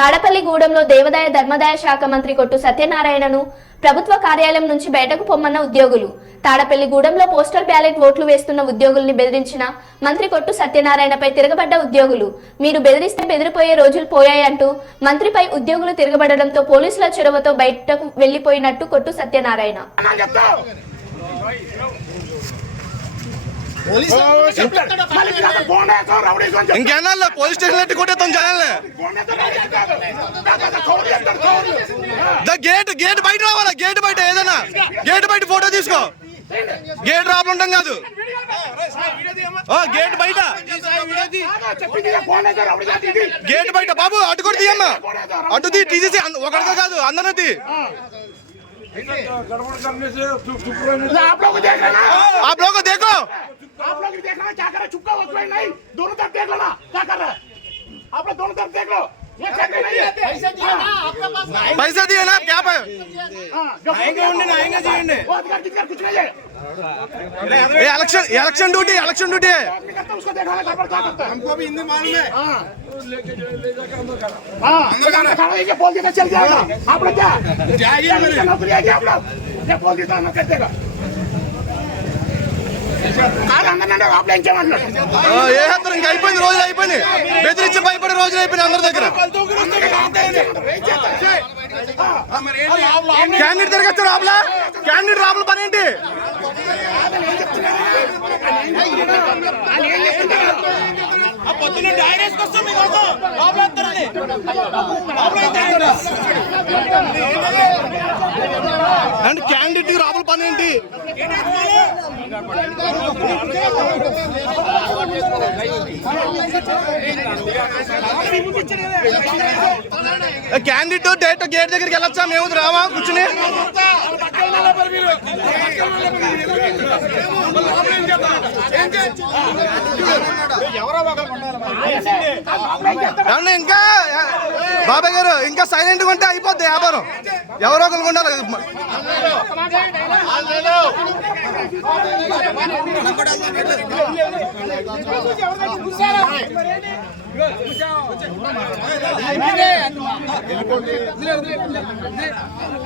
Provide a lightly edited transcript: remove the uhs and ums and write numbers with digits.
తాడపల్లిగూడెంలో దేవాదాయ ధర్మాదాయ శాఖ మంత్రి కొట్టు సత్యనారాయణను ప్రభుత్వ కార్యాలయం నుంచి బయటకు పొమ్మన్న ఉద్యోగులు. తాడపల్లిగూడెంలో పోస్టల్ బ్యాలెట్ ఓట్లు వేస్తున్న ఉద్యోగుల్ని బెదిరించిన మంత్రి కొట్టు సత్యనారాయణపై తిరగబడ్డ ఉద్యోగులు. మీరు బెదిరిస్తే బెదిరిపోయే రోజులు పోయాయంటూ మంత్రిపై ఉద్యోగులు తిరగబడడంతో పోలీసుల చొరవతో బయటకు వెళ్లిపోయినట్టు కొట్టు సత్యనారాయణ. ఇంకేనా పోలీస్ స్టేషన్ కొట్టేస్తాం జనాలే. గేట్ బయట రావాలా, గేట్ బయట ఏదైనా గేట్ బయట ఫోటో తీసుకో. గేట్ రాపలు ఉంటాం కాదు, గేట్ బయట గేట్ బయట బాబు అటు కూడా తీయమ్మా, అటు తీసేసి ఒకరితో కాదు అందరూ తీ. आप लोग को देखो, आप लोग देखना क्या कर रहे, चुपका वक्त नहीं, दोनों तरफ देख लो ना क्या कर रहे हैं आप लोग, दोनों तरफ देख लो। ये पैसा दिए ना क्या पे आएंगे वो अधिकार किसका कुछ नहीं है। इलेक्शन ड्यूटी है, उसको देखना है क्या करता है, हमको भी हिंदी मालूम है। ये बोल देगा चल जाएगा, आप लोग क्या नौकरी आएगी, आप लोग ये बोल देता ना कर देगा। ఇంకా అయిపోయింది, రోజులు అయిపోయింది, బెదిరించి భయపడే రోజులు అయిపోయింది అందరి దగ్గర. క్యాండిడేట్ తిరగచ్చు రాబులా, క్యాండిడేట్ రాబుల పని ఏంటి? అండ్ క్యాండిడేట్ రాబుల పని ఏంటి? క్యాండిడేట్ డైరెక్ట్ గేట్ దగ్గరికి వెళ్ళొచ్చా? మేము రావా కూర్చుని? ఇంకా బాబాయ్ గారు ఇంకా సైలెంట్ గా ఉంటే అయిపోద్ది వ్యాపారం. ఎవరో ఒకరు ఉండాలి.